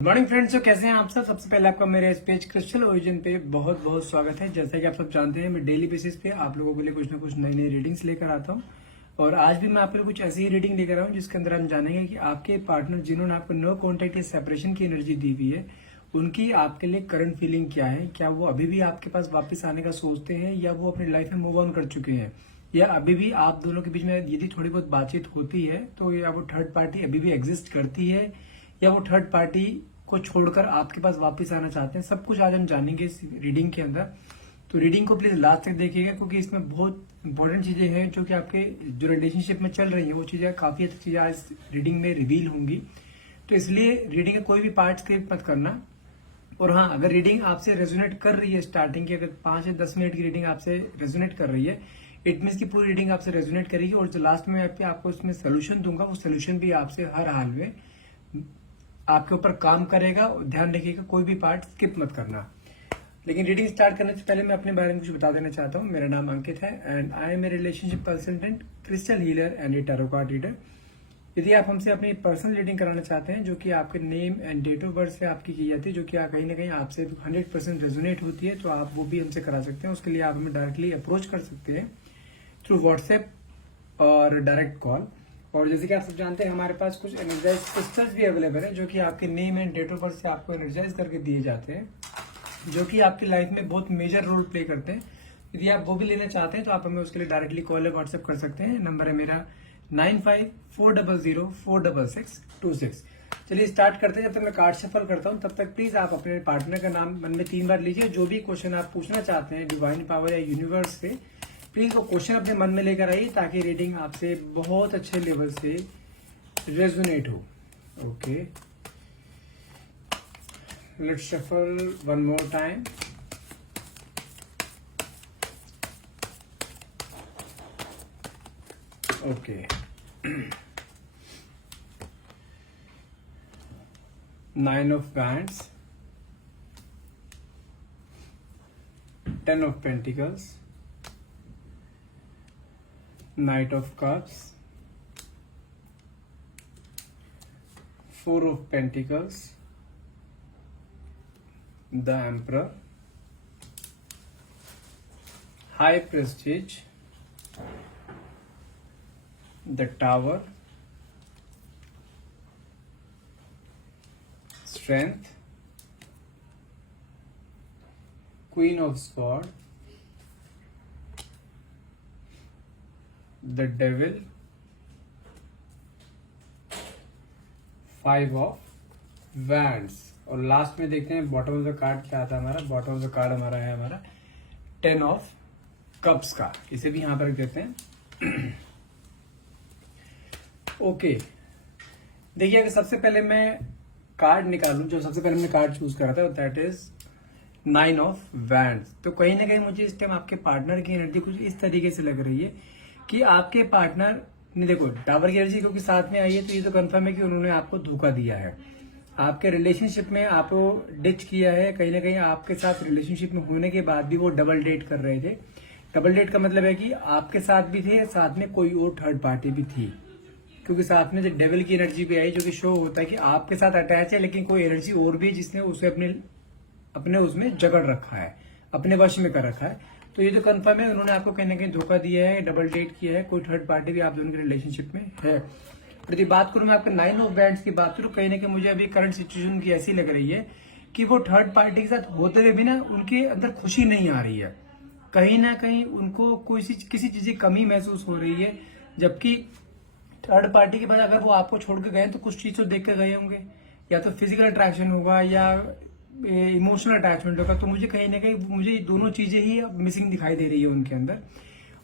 Good morning friends. तो कैसे हैं आप सब। सबसे पहले आपका मेरे इस पेज क्रिस्टल ओरिजिन पे बहुत बहुत स्वागत है। जैसा कि आप सब जानते हैं, मैं डेली बेसिस पे आप लोगों के लिए कुछ ना कुछ नई नई रीडिंग्स लेकर आता हूं। और आज भी मैं आपके लिए कुछ ऐसी ही रीडिंग लेकर आया हूं जिसके अंदर हम जानेंगे कि आपके पार्टनर जिन्होंने आपको नो कॉन्टेक्ट या सेपरेशन की एनर्जी दी हुई है, उनकी आपके लिए करंट फीलिंग क्या है। क्या वो अभी भी आपके पास वापस आने का सोचते हैं, या वो अपनी लाइफ में मूव ऑन कर चुके हैं, या अभी भी आप दोनों के बीच में यदि थोड़ी बहुत बातचीत होती है तो या वो थर्ड पार्टी अभी भी एग्जिस्ट करती है, या वो थर्ड पार्टी को छोड़कर आपके पास वापस आना चाहते हैं। सब कुछ आज हम जानेंगे इस रीडिंग के अंदर। तो रीडिंग को प्लीज लास्ट तक देखिएगा, क्योंकि इसमें बहुत इंपॉर्टेंट चीजें हैं जो कि आपके जो रिलेशनशिप में चल रही है वो चीजें काफी अच्छी चीजें आज रीडिंग में रिवील होंगी। तो इसलिए रीडिंग का कोई भी पार्ट स्किप मत करना। और हाँ, अगर रीडिंग आपसे रेजोनेट कर रही है, स्टार्टिंग की अगर 5 या 10 मिनट की रीडिंग आपसे रेजोनेट कर रही है, इट मीन्स की पूरी रीडिंग आपसे रेजोनेट करेगी। और जो लास्ट में आपको इसमें सोल्यूशन दूंगा, वो सोल्यूशन भी आपसे हर हाल में आपके ऊपर काम करेगा। ध्यान रखिएगा, कोई भी पार्ट स्किप मत करना। लेकिन रीडिंग स्टार्ट करने से पहले मैं अपने बारे में कुछ बता देना चाहता हूँ। मेरा नाम अंकित है and I am a relationship consultant, crystal healer and a tarot card reader. यदि आप हमसे अपनी पर्सनल रीडिंग कराना चाहते हैं, जो कि आपके name and date of birth से आपकी की जाती है, जो कि कहीं ना कहीं आपसे 100% रेजोनेट होती है, तो आप वो भी हमसे करा सकते हैं। उसके लिए आप हमें डायरेक्टली अप्रोच कर सकते हैं थ्रू व्हाट्सएप और डायरेक्ट कॉल। और जैसे कि आप सब जानते हैं, हमारे पास कुछ एनर्जाइज क्रिस्टल्स भी अवेलेबल है, जो कि आपके name and date of birth से आपको एनर्जाइज करके दिए जाते हैं, जो कि आपकी लाइफ में बहुत मेजर रोल प्ले करते हैं। यदि आप वो भी लेना चाहते हैं तो आप हमें उसके लिए डायरेक्टली कॉल या व्हाट्सएप कर सकते हैं। नंबर है मेरा 9540046626। चलिए स्टार्ट करते हैं। जब तक मैं कार्ड शफल करता हूँ तब तक प्लीज आप अपने पार्टनर का नाम मन में 3 बार लीजिए। जो भी क्वेश्चन आप पूछना चाहते हैं डिवाइन पावर या यूनिवर्स से, प्लीज वो क्वेश्चन अपने मन में लेकर आइए, ताकि रीडिंग आपसे बहुत अच्छे लेवल से रेजोनेट हो। Okay, let's shuffle one more time. Okay, 9 of Wands, 10 of Pentacles, Knight of Cups, 4 of Pentacles, the Emperor, High Prestige, the Tower, Strength, Queen of Swords, the Devil, 5 of Wands। और last में देखते हैं bottom of the card क्या आता है हमारा। Bottom of the card हमारा है 10 ऑफ कप्स का। इसे भी यहां पर रख देते हैं। ओके, देखिए, अगर सबसे पहले मैं कार्ड निकालूं, जो सबसे पहले मैंने कार्ड चूज करा था, दैट इज 9 ऑफ वैंड्स। तो कहीं ना कहीं मुझे इस टाइम आपके पार्टनर की एनर्जी कुछ इस तरीके से लग रही है कि आपके पार्टनर ने, देखो टावर की एनर्जी क्योंकि साथ में आई है, तो ये तो कंफर्म है कि उन्होंने आपको धोखा दिया है। आपके रिलेशनशिप में आपको डिच किया है। कहीं ना कहीं आपके साथ रिलेशनशिप में होने के बाद भी वो डबल डेट कर रहे थे। डबल डेट का मतलब है कि आपके साथ भी थे, साथ में कोई और थर्ड पार्टी भी थी, क्योंकि साथ में जो डेविल की एनर्जी भी आई, जो कि शो होता है कि आपके साथ अटैच है, लेकिन कोई एनर्जी और भी जिसने उसे अपने उसमें जकड़ रखा है, अपने वश में कर रखा है। तो ये तो कंफर्म है, उन्होंने आपको कहीं ना कहीं धोखा दिया है, डबल डेट किया है, कोई थर्ड पार्टी भी आप दोनों के रिलेशनशिप में है। और यदि बात करूं मैं आपके 9 ऑफ वैंड्स की बात करूं, कहीं ना कहीं मुझे अभी करंट सिचुएशन की ऐसी लग रही है कि वो थर्ड पार्टी के साथ होते हुए भी ना उनके अंदर खुशी नहीं आ रही है। कहीं ना कहीं उनको किसी चीज की कमी महसूस हो रही है। जबकि थर्ड पार्टी के बाद अगर वो आपको छोड़ के गए तो कुछ चीज तो देख के गए होंगे, या तो फिजिकल अट्रैक्शन होगा या इमोशनल अटैचमेंट होगा। तो मुझे कहीं ना कहीं मुझे दोनों चीजें ही मिसिंग दिखाई दे रही है उनके अंदर,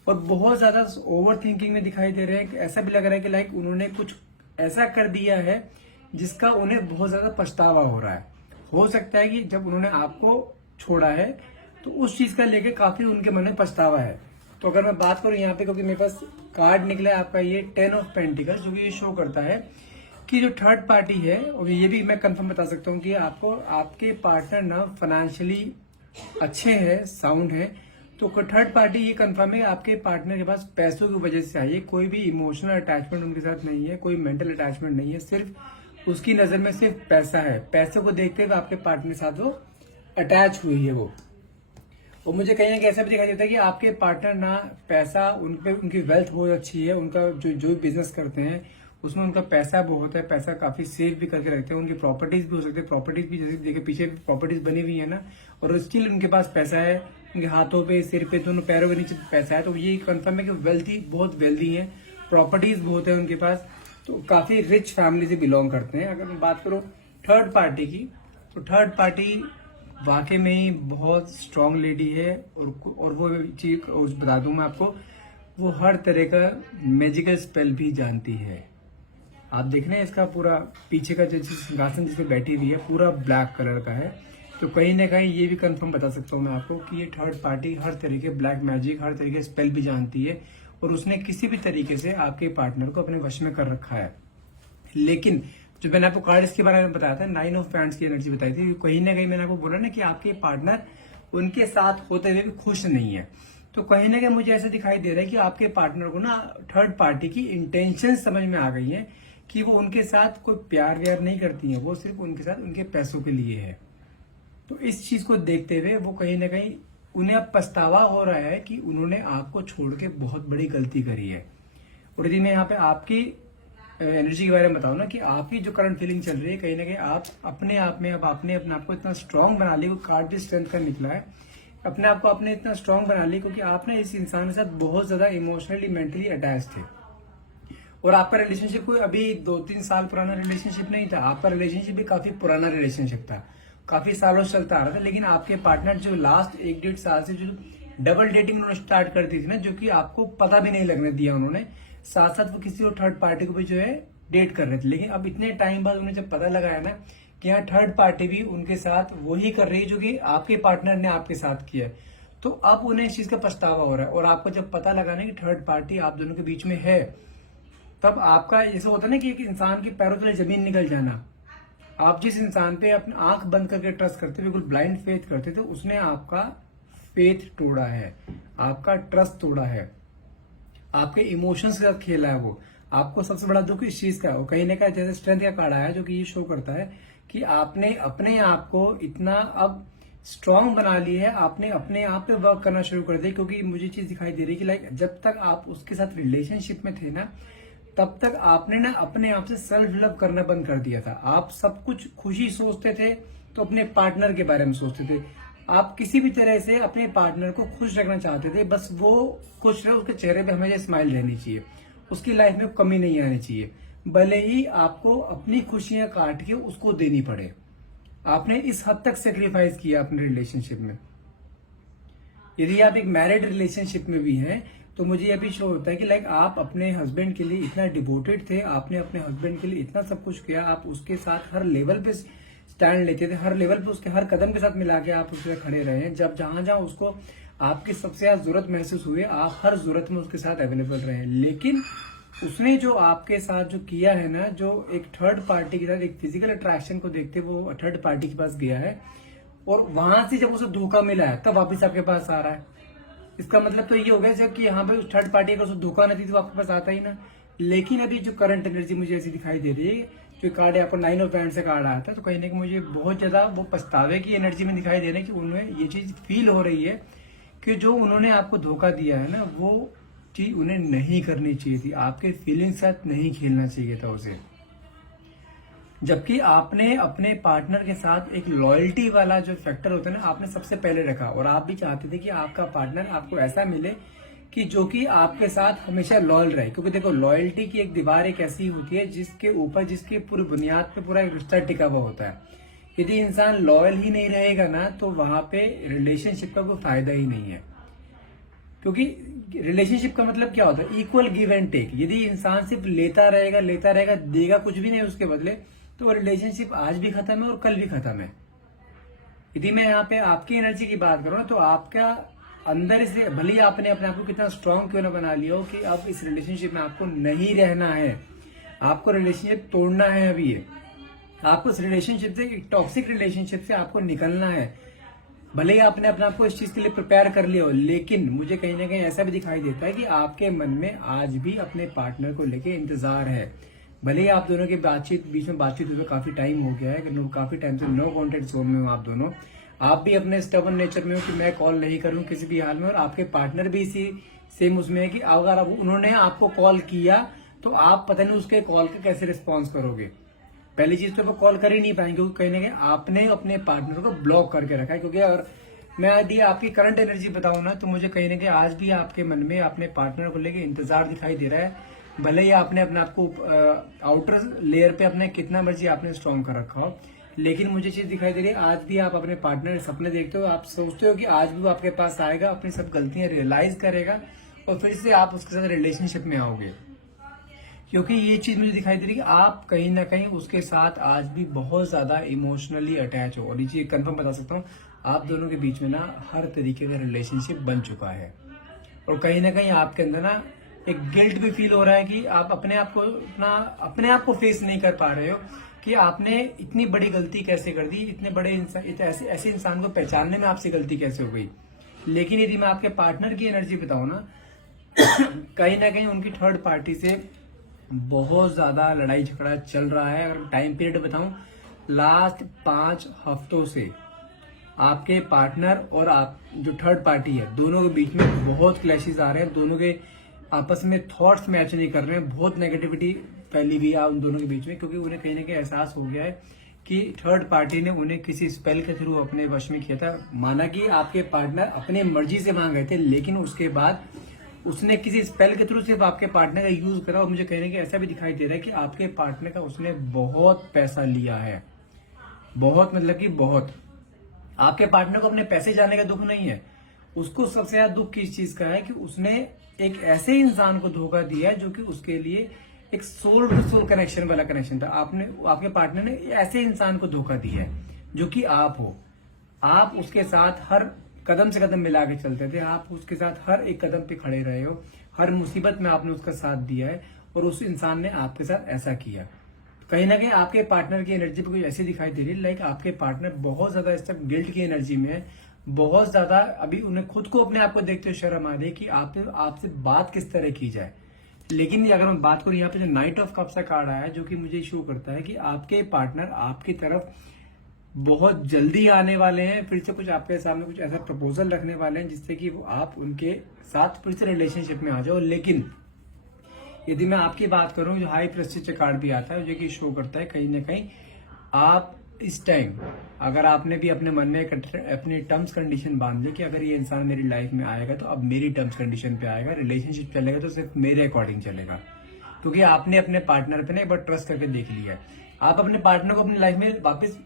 और बहुत ज्यादा ओवर थिंकिंग में दिखाई दे रहे हैं। ऐसा भी लग रहा है कि लाइक उन्होंने कुछ ऐसा कर दिया है जिसका उन्हें बहुत ज्यादा पछतावा हो रहा है। हो सकता है कि जब उन्होंने आपको छोड़ा है तो उस चीज का लेके काफी उनके मन में पछतावा है। तो अगर मैं बात करूं यहाँ पे, क्योंकि मेरे पास कार्ड निकला है आपका ये 10 ऑफ पेंटिकल्स, जो कि ये शो करता है कि जो थर्ड पार्टी है, और ये भी मैं कंफर्म बता सकता हूँ कि आपको आपके पार्टनर ना फाइनेंशियली अच्छे हैं, साउंड है। तो थर्ड पार्टी ये कंफर्म है आपके पार्टनर के पास पैसों की वजह से आई है। कोई भी इमोशनल अटैचमेंट उनके साथ नहीं है, कोई मेंटल अटैचमेंट नहीं है, सिर्फ उसकी नजर में सिर्फ पैसा है, पैसे को देखते हुए आपके पार्टनर के साथ वो अटैच हुई है वो। और मुझे कहीं ना कहीं ऐसा भी दिखाई देता है कि आपके पार्टनर ना पैसा, उनकी वेल्थ बहुत अच्छी है, उनका जो बिजनेस करते हैं उसमें उनका पैसा बहुत है, पैसा काफी सेव भी करके रखते हैं, उनकी प्रॉपर्टीज भी हो सकती है, प्रॉपर्टीज भी जैसे देखिए पीछे प्रॉपर्टीज बनी हुई है ना, और स्टिल उनके पास पैसा है, उनके हाथों पे, सिर पे, दोनों पैरों के नीचे पैसा है। तो ये कंफर्म है कि वेल्थी, बहुत वेल्थी है, प्रॉपर्टीज बहुत है उनके पास, तो काफी रिच फैमिली से बिलोंग करते हैं। अगर मैं बात करूं थर्ड पार्टी की, तो थर्ड पार्टी वाकई में ही बहुत स्ट्रांग लेडी है, और वो चीज बता दूं मैं आपको, वो हर तरह का मैजिकल स्पेल भी जानती है। आप देख रहे हैं इसका पूरा पीछे का जो सिंहासन जिसपे बैठी हुई है पूरा ब्लैक कलर का है। तो कहीं ना कहीं ये भी कंफर्म बता सकता हूँ मैं आपको कि ये थर्ड पार्टी हर तरीके ब्लैक मैजिक, हर तरीके स्पेल भी जानती है, और उसने किसी भी तरीके से आपके पार्टनर को अपने वश में कर रखा है। लेकिन जो मैंने आपको कार्ड इसके बारे में बताया था, 9 ऑफ वैंड्स की एनर्जी बताई थी, कहीं ना कहीं मैंने आपको बोला ना कि आपके पार्टनर उनके साथ होते हुए भी खुश नहीं है। तो कहीं ना कहीं मुझे ऐसा दिखाई दे रहा है कि आपके पार्टनर को ना थर्ड पार्टी की इंटेंशन समझ में आ गई है कि वो उनके साथ कोई प्यार व्यार नहीं करती है, वो सिर्फ उनके साथ उनके पैसों के लिए है। तो इस चीज को देखते हुए वो कहीं ना कहीं उन्हें अब पछतावा हो रहा है कि उन्होंने आपको छोड़ के बहुत बड़ी गलती करी है। और यदि मैं यहाँ पे आपकी एनर्जी के बारे में बताऊं ना कि आपकी जो करंट फीलिंग चल रही है, कहीं ना कहीं आप अपने आप में, अब आपने अपने आप को इतना स्ट्रांग बना लिया, कार्ड भी स्ट्रेंथ का निकला है, अपने आप को आपने इतना स्ट्रांग बना लिया क्योंकि आप ना इस इंसान के साथ बहुत ज्यादा इमोशनली मेंटली अटैच थे। और आपका रिलेशनशिप कोई अभी 2-3 साल पुराना रिलेशनशिप नहीं था, आपका रिलेशनशिप भी काफी पुराना रिलेशनशिप था, काफी सालों से चलता आ रहा था। लेकिन आपके पार्टनर जो लास्ट 1-1.5 साल से जो डबल डेटिंग उन्होंने स्टार्ट कर दी थी ना, जो कि आपको पता भी नहीं लगने दिया उन्होंने, साथ साथ वो किसी और थर्ड पार्टी को भी जो है डेट कर रहे थे। लेकिन अब इतने टाइम बाद उन्हें जब पता लगा है ना कि यहाँ थर्ड पार्टी भी उनके साथ वही कर रही है जो कि आपके पार्टनर ने आपके साथ किया है, तो अब उन्हें इस चीज का पछतावा हो रहा है। और आपको जब पता लगा ना कि थर्ड पार्टी आप दोनों के बीच में है, तब आपका ऐसा होता है ना कि एक इंसान के पैरों तले जमीन निकल जाना। आप जिस इंसान पे अपनी आंख बंद करके ट्रस्ट करते, बिल्कुल ब्लाइंड फेथ करते थे, उसने आपका फेथ तोड़ा है, आपका ट्रस्ट तोड़ा है, आपके इमोशंस के साथ खेला है। वो आपको सबसे बड़ा दुख इस चीज का, और कहीं ना कहीं जैसे स्ट्रेंथ का कार्ड आया जो कि ये शो करता है कि आपने अपने आप को इतना अब स्ट्रांग बना लिया है, आपने अपने आप पे वर्क करना शुरू कर दिया। क्योंकि मुझे चीज दिखाई दे रही है कि लाइक जब तक आप उसके साथ रिलेशनशिप में थे ना, तब तक आपने ना अपने आप से सेल्फ लव करना बंद कर दिया था। आप सब कुछ खुशी सोचते थे तो अपने पार्टनर के बारे में सोचते थे, आप किसी भी तरह से अपने पार्टनर को खुश रखना चाहते थे, बस वो खुश रहे, उसके चेहरे पे हमेशा स्माइल रहनी चाहिए, उसकी लाइफ में कमी नहीं आनी चाहिए, भले ही आपको अपनी खुशियां काट के उसको देनी पड़े। आपने इस हद तक सेक्रीफाइस किया अपने रिलेशनशिप में। यदि आप एक मैरिड रिलेशनशिप में भी हैं तो मुझे यह भी शो होता है कि लाइक आप अपने हस्बैंड के लिए इतना डिवोटेड थे, आपने अपने हस्बैंड के लिए इतना सब कुछ किया, आप उसके साथ हर लेवल पे स्टैंड लेते थे, हर लेवल पे उसके हर कदम के साथ मिला के आप उसके खड़े रहे हैं। जब जहां जहां उसको आपकी सबसे ज्यादा जरूरत महसूस हुई, आप हर जरूरत में उसके साथ अवेलेबल रहे। लेकिन उसने जो आपके साथ जो किया है ना, जो एक थर्ड पार्टी के साथ एक फिजिकल अट्रैक्शन को देखते वो थर्ड पार्टी के पास गया है, और वहां से जब उसे धोखा मिला है तब वापिस आपके पास आ रहा है। इसका मतलब तो ये हो गया जब कि यहाँ पे उस थर्ड पार्टी का उसे धोखा नहीं थी तो आपके पास आता ही ना। लेकिन अभी जो करंट एनर्जी मुझे ऐसी दिखाई दे रही है, जो कार्ड है आपको 9 ऑफ वैंड्स से कार्ड आया था, तो कहीं ना कहीं मुझे बहुत ज्यादा वो पछतावे की एनर्जी में दिखाई दे रही है कि उन्हें ये चीज फील हो रही है कि जो उन्होंने आपको धोखा दिया है ना, वो चीज उन्हें नहीं करनी चाहिए थी, आपके फीलिंग्स साथ नहीं खेलना चाहिए था उसे। जबकि आपने अपने पार्टनर के साथ एक लॉयल्टी वाला जो फैक्टर होता है ना, आपने सबसे पहले रखा, और आप भी चाहते थे कि आपका पार्टनर आपको ऐसा मिले कि जो कि आपके साथ हमेशा लॉयल रहे। क्योंकि देखो, लॉयल्टी की एक दीवार एक ऐसी होती है जिसके ऊपर, जिसकी पूरी बुनियाद पे पूरा एक रिश्ता टिका हुआ होता है। यदि इंसान लॉयल ही नहीं रहेगा ना, तो वहां पे रिलेशनशिप का कोई फायदा ही नहीं है। क्योंकि रिलेशनशिप का मतलब क्या होता है? Equal give and take. यदि इंसान सिर्फ लेता रहेगा, देगा कुछ भी नहीं उसके बदले, तो रिलेशनशिप आज भी खत्म है और कल भी खत्म है। यदि मैं यहाँ पे आपकी एनर्जी की बात करूँ ना, तो आपका अंदर से भले ही आपने अपने आप को कितना स्ट्रांग क्यों ना बना लिया हो कि अब इस रिलेशनशिप में आपको नहीं रहना है, आपको रिलेशनशिप तोड़ना है। अभी ये आपको इस रिलेशनशिप से, एक टॉक्सिक रिलेशनशिप से आपको निकलना है। भले ही आपने अपने आप को इस चीज के लिए प्रिपेयर कर लिया हो, लेकिन मुझे कहीं ना कहीं ऐसा भी दिखाई देता है कि आपके मन में आज भी अपने पार्टनर को लेके इंतजार है। भले ही आप दोनों की बीच में बातचीत हुई काफी टाइम हो गया है, काफी टाइम से नो कांटेक्ट जोन में हो आप दोनों। आप भी अपने स्टबर्न नेचर में हो कि मैं कॉल नहीं करूं किसी भी हाल में, और आपके पार्टनर भी इसी सेम उसमें है कि अगर उन्होंने आपको कॉल किया तो आप पता नहीं उसके कॉल का कैसे रिस्पॉन्स करोगे। पहली चीज तो वो कॉल कर ही नहीं पाएंगे, क्योंकि कहीं ना कहीं आपने अपने पार्टनर को ब्लॉक करके रखा है। क्योंकि अगर मैं यदि आपकी करंट एनर्जी बताऊं ना, तो मुझे कहीं ना कहीं आज भी आपके मन में अपने पार्टनर को लेकर इंतजार दिखाई दे रहा है। भले ही आपने अपने आप को आउटर लेयर पे अपने कितना मर्जी आपने स्ट्रॉन्ग कर रखा हो, लेकिन मुझे चीज दिखाई दे रही है आज भी आप अपने पार्टनर सपने देखते हो। आप सोचते हो कि आज भी वो आपके पास आएगा, अपनी सब गलतियां रियलाइज करेगा और फिर से आप उसके साथ रिलेशनशिप में आओगे। क्योंकि ये चीज मुझे दिखाई दे रही है कि आप कहीं ना कहीं उसके साथ आज भी बहुत ज्यादा इमोशनली अटैच हो। और ये चीज कंफर्म बता सकता हूँ, आप दोनों के बीच में ना हर तरीके का रिलेशनशिप बन चुका है। और कहीं ना कहीं आपके अंदर ना एक गिल्ट भी फील हो रहा है कि आप अपने आप को फेस नहीं कर पा रहे हो कि आपने इतनी बड़ी गलती कैसे कर दी, इतने बड़े ऐसे इंसान को पहचानने में आपसे गलती कैसे हो गई। लेकिन यदि मैं आपके पार्टनर की एनर्जी बताऊं ना कहीं ना कहीं उनकी थर्ड पार्टी से बहुत ज्यादा लड़ाई झगड़ा चल रहा है। अगर टाइम पीरियड बताऊं, लास्ट 5 हफ्तों से आपके पार्टनर और आप जो थर्ड पार्टी है दोनों के बीच में बहुत क्लैशेस आ रहे हैं। दोनों के आपस में थॉट्स मैच नहीं कर रहे हैं, बहुत नेगेटिविटी फैली हुई है उन दोनों के बीच में। क्योंकि उन्हें कहीं ना कहीं एहसास हो गया है कि थर्ड पार्टी ने उन्हें किसी स्पेल के थ्रू अपने वश में किया था। माना कि आपके पार्टनर अपने मर्जी से मांग रहे थे, लेकिन उसके बाद उसने किसी स्पेल के थ्रू सिर्फ आपके पार्टनर का यूज करा। और मुझे कहीं ना कहीं ऐसा भी दिखाई दे रहा है कि आपके पार्टनर का उसने बहुत पैसा लिया है, बहुत मतलब कि बहुत। आपके पार्टनर को अपने पैसे जाने का दुख नहीं है, उसको सबसे ज्यादा दुख किस चीज का है कि उसने एक ऐसे इंसान को धोखा दिया है जो कि उसके लिए एक सोल टू सोल कनेक्शन वाला कनेक्शन था। आपके पार्टनर ने ऐसे इंसान को धोखा दिया है जो कि आप हो। आप उसके साथ हर कदम से कदम मिला के चलते थे, आप उसके साथ हर एक कदम पे खड़े रहे हो, हर मुसीबत में आपने उसका साथ दिया है, और उस इंसान ने आपके साथ ऐसा किया। कहीं ना कहीं आपके पार्टनर की एनर्जी पे कुछ ऐसी दिखाई दे रही है, लाइक आपके पार्टनर बहुत ज्यादा इस तक गिल्ट की एनर्जी में है, बहुत ज्यादा। अभी उन्हें खुद को अपने आप को देखते हुए शर्म आ रही है कि आपसे बात किस तरह की जाए। लेकिन अगर मैं बात करूं, यहाँ पे जो नाइट ऑफ कप्स का कार्ड आया है जो कि मुझे शो करता है कि आपके पार्टनर आपकी तरफ बहुत जल्दी आने वाले हैं, फिर से कुछ आपके सामने कुछ ऐसा प्रपोजल रखने वाले हैं जिससे कि वो आप उनके साथ फिर से रिलेशनशिप में आ जाओ। लेकिन यदि मैं आपकी बात करूं, जो हाई प्रेस्टीज कार्ड भी आता है जो कि शो करता है कहीं ना कहीं आप इस टाइम अगर आपने भी अपने मन में अपनी टर्म्स कंडीशन बांध ली कि अगर ये इंसान मेरी लाइफ में आएगा तो अब मेरी टर्म्स कंडीशन पे आएगा, रिलेशनशिप चलेगा तो सिर्फ मेरे अकॉर्डिंग चलेगा। क्योंकि आपने अपने पार्टनर पे ना एक बार ट्रस्ट करके देख लिया है। आप अपने पार्टनर को अपनी लाइफ में वापस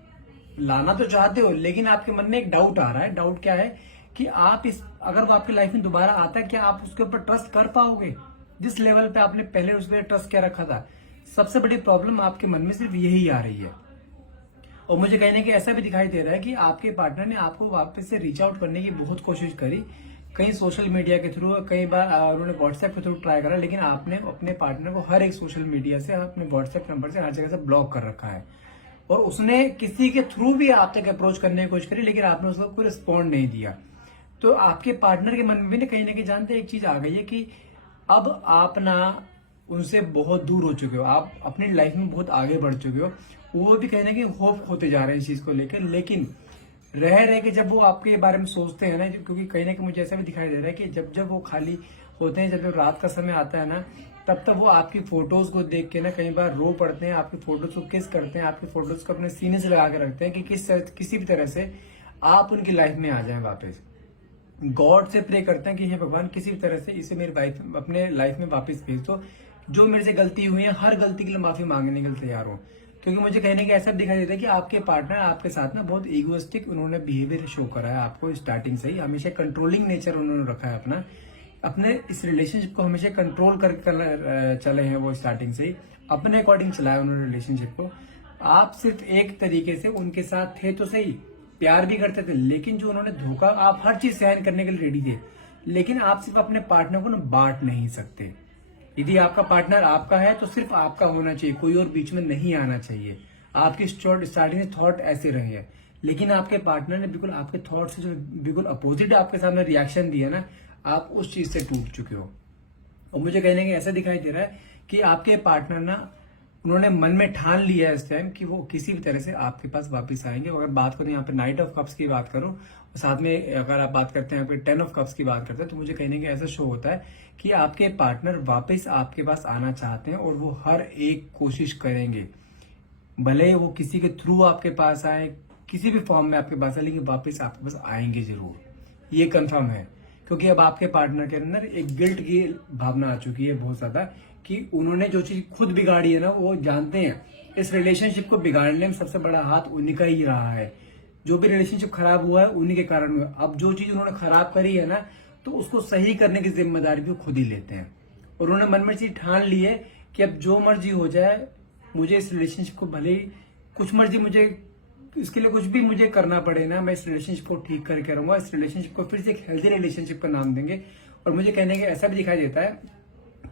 लाना तो चाहते हो, लेकिन आपके मन में एक डाउट आ रहा है। डाउट क्या है कि अगर वो आपकी लाइफ में दोबारा आता है, क्या आप उसके ऊपर ट्रस्ट कर पाओगे जिस लेवल पे आपने पहले उस पर ट्रस्ट क्या रखा था। सबसे बड़ी प्रॉब्लम आपके मन में सिर्फ यही आ रही है। और मुझे कहीं ना कहीं ऐसा भी दिखाई दे रहा है कि आपके पार्टनर ने आपको वापस से रीच आउट करने की बहुत कोशिश करी, कहीं सोशल मीडिया के थ्रू, कई बार उन्होंने व्हाट्सएप के थ्रू ट्राई करा, लेकिन आपने अपने पार्टनर को हर एक सोशल मीडिया से, अपने व्हाट्सएप नंबर से, हर जगह से ब्लॉक कर रखा है। और उसने किसी के थ्रू भी आप तक अप्रोच करने की कोशिश करी, लेकिन आपने उसको कोई रिस्पॉन्ड नहीं दिया। तो आपके पार्टनर के मन में भी ना कहीं ना कहीं जानते एक चीज आ गई है कि अब आप ना उनसे बहुत दूर हो चुके हो, आप अपनी लाइफ में बहुत आगे बढ़ चुके हो। वो भी कहीं ना कहीं होप होते जा रहे हैं इस चीज को लेकर। लेकिन रह के जब वो आपके बारे में सोचते हैं ना, क्योंकि कहीं ना कहीं मुझे ऐसा भी दिखाई दे रहा है कि जब वो खाली होते हैं, जब रात का समय आता है ना, तब वो आपकी फोटोज को देख के ना कई बार रो पड़ते हैं, आपकी फोटोज को किस करते हैं, आपकी फोटोज को अपने सीने से लगा के रखते हैं कि किसी भी तरह से आप उनकी लाइफ में आ जाएं वापस। गॉड से प्रे करते हैं कि हे भगवान किसी भी तरह से इसे मेरी वाइफ अपने लाइफ में वापस भेज दो, जो मेरे से गलती हुई है हर गलती के लिए माफी मांगने के लिए तैयार हो। क्योंकि मुझे कहने के ऐसा दिखाई देता है कि आपके पार्टनर आपके साथ ना बहुत इगोइस्टिक उन्होंने बिहेवियर शो करा है आपको स्टार्टिंग से ही। हमेशा कंट्रोलिंग नेचर उन्होंने रखा है अपने इस रिलेशनशिप को हमेशा कंट्रोल कर चले हैं वो स्टार्टिंग से ही, अपने अकॉर्डिंग चलाया उन्होंने रिलेशनशिप को। आप सिर्फ एक तरीके से उनके साथ थे तो सही, प्यार भी करते थे, लेकिन जो उन्होंने धोखा, आप हर चीज सहन करने के लिए रेडी थे, लेकिन आप सिर्फ अपने पार्टनर को ना बांट नहीं सकते। यदि आपका पार्टनर आपका है तो सिर्फ आपका होना चाहिए, कोई और बीच में नहीं आना चाहिए। आपकी स्टार्टिंग थॉट ऐसे रहे हैं, लेकिन आपके पार्टनर ने बिल्कुल आपके थॉट से जो बिल्कुल अपोजिट आपके सामने रिएक्शन दिया ना, आप उस चीज से टूट चुके हो। और मुझे कहने के ऐसा दिखाई दे रहा है कि आपके पार्टनर ना उन्होंने मन में ठान लिया है इस टाइम कि वो किसी भी तरह से आपके पास वापस आएंगे। अगर बात करूं यहाँ पे नाइट ऑफ कप्स की बात करूं, साथ में अगर आप बात करते हैं यहाँ पे 10 ऑफ कप्स की बात करते हैं, तो मुझे कहीं ना कहीं ऐसा शो होता है कि आपके पार्टनर वापस आपके पास आना चाहते हैं और वो हर एक कोशिश करेंगे, भले ही वो किसी के थ्रू आपके पास आए, किसी भी फॉर्म में आपके पास आए, लेकिन वापस आपके पास आएंगे जरूर, ये कंफर्म है। क्योंकि अब आपके पार्टनर के अंदर एक गिल्ट की भावना आ चुकी है बहुत ज्यादा, कि उन्होंने जो चीज खुद बिगाड़ी है ना, वो जानते हैं इस रिलेशनशिप को बिगाड़ने में सबसे बड़ा हाथ उन्हीं का ही रहा है। जो भी रिलेशनशिप खराब हुआ है उन्हीं के कारण हुआ। अब जो चीज उन्होंने खराब करी है ना, तो उसको सही करने की जिम्मेदारी भी खुद ही लेते हैं। और उन्होंने मन में चीज ठान ली है कि अब जो मर्जी हो जाए, मुझे इस रिलेशनशिप को भले ही कुछ मर्जी, मुझे इसके लिए कुछ भी मुझे करना पड़े ना, मैं इस रिलेशनशिप को ठीक करके रहूंगा। इस रिलेशनशिप को फिर से एक हेल्दी रिलेशनशिप का नाम देंगे। और मुझे कहने के ऐसा भी दिखाई देता है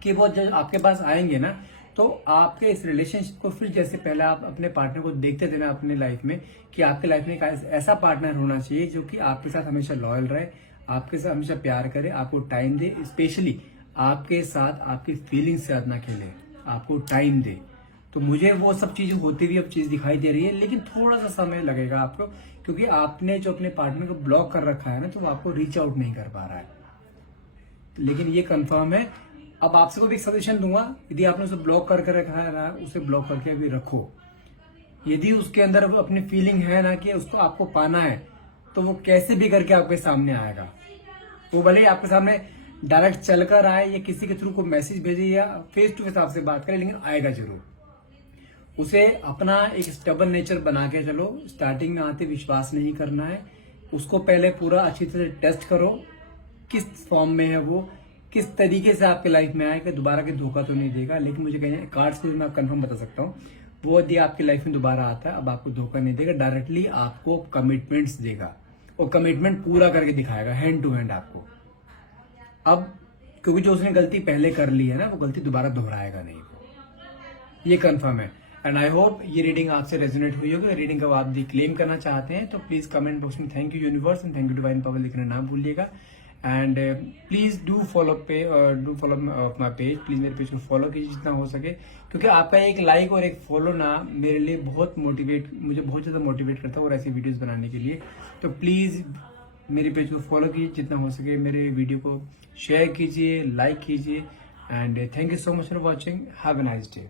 कि वो जब आपके पास आएंगे ना, तो आपके इस रिलेशनशिप को फिर जैसे पहले आप अपने पार्टनर को देखते थे ना अपने लाइफ में, कि आपके लाइफ में एक ऐसा पार्टनर होना चाहिए जो कि आपके साथ हमेशा लॉयल रहे, आपके साथ हमेशा प्यार करे, आपको टाइम दे, स्पेशली आपके साथ आपकी फीलिंग्स से ना खेले, आपको टाइम दे। तो मुझे वो सब चीजें होती हुई अब चीज दिखाई दे रही है, लेकिन थोड़ा सा समय लगेगा आपको, क्योंकि आपने जो अपने पार्टनर को ब्लॉक कर रखा है ना, तो वो आपको रीच आउट नहीं कर पा रहा है। लेकिन ये कंफर्म है। अब आपसे को भी एक सजेशन दूंगा, यदि आपने उसे ब्लॉक करके रखा है ना, उसे ब्लॉक करके भी रखो। यदि उसके अंदर अपनी फीलिंग है ना कि उसको आपको पाना है, तो वो कैसे भी करके आपके सामने आएगा। वो भले ही आपके सामने डायरेक्ट चलकर आए या किसी के थ्रू को मैसेज भेजे या फेस टू फेस आपसे बात करे, लेकिन आएगा जरूर। उसे अपना एक स्टेबल नेचर बना के चलो। स्टार्टिंग में आते विश्वास नहीं करना है, उसको पहले पूरा अच्छी तरह टेस्ट करो, किस फॉर्म में है वो, किस तरीके से आपके लाइफ में आएगा, दोबारा के धोखा तो नहीं देगा। लेकिन मुझे कहना है कार्ड्स को मैं कंफर्म बता सकता हूँ, वो यदि आपकी लाइफ में दोबारा आता है, अब आपको धोखा नहीं देगा, डायरेक्टली आपको कमिटमेंट्स देगा और कमिटमेंट पूरा करके दिखाएगा हैंड टू हैंड आपको। अब क्योंकि जो उसने गलती पहले कर ली है ना, वो गलती दोबारा दोहराएगा नहीं, ये कंफर्म है। एंड आई होप ये रीडिंग आपसे रेजोनेट हुई होगी। रीडिंग का आप भी क्लेम करना चाहते हैं तो प्लीज कमेंट बॉक्स में thank you universe and thank you divine power लिखना ना भूलिएगा। And please do follow my page, please मेरे पेज को फॉलो कीजिए जितना हो सके, क्योंकि आपका एक लाइक और एक फॉलो ना मेरे लिए मुझे बहुत ज्यादा मोटिवेट करता है और ऐसी वीडियोस बनाने के लिए। तो प्लीज मेरे पेज को फॉलो कीजिए जितना हो सके, मेरे वीडियो को शेयर कीजिए, लाइक कीजिए। And thank you so much for watching. Have a nice day.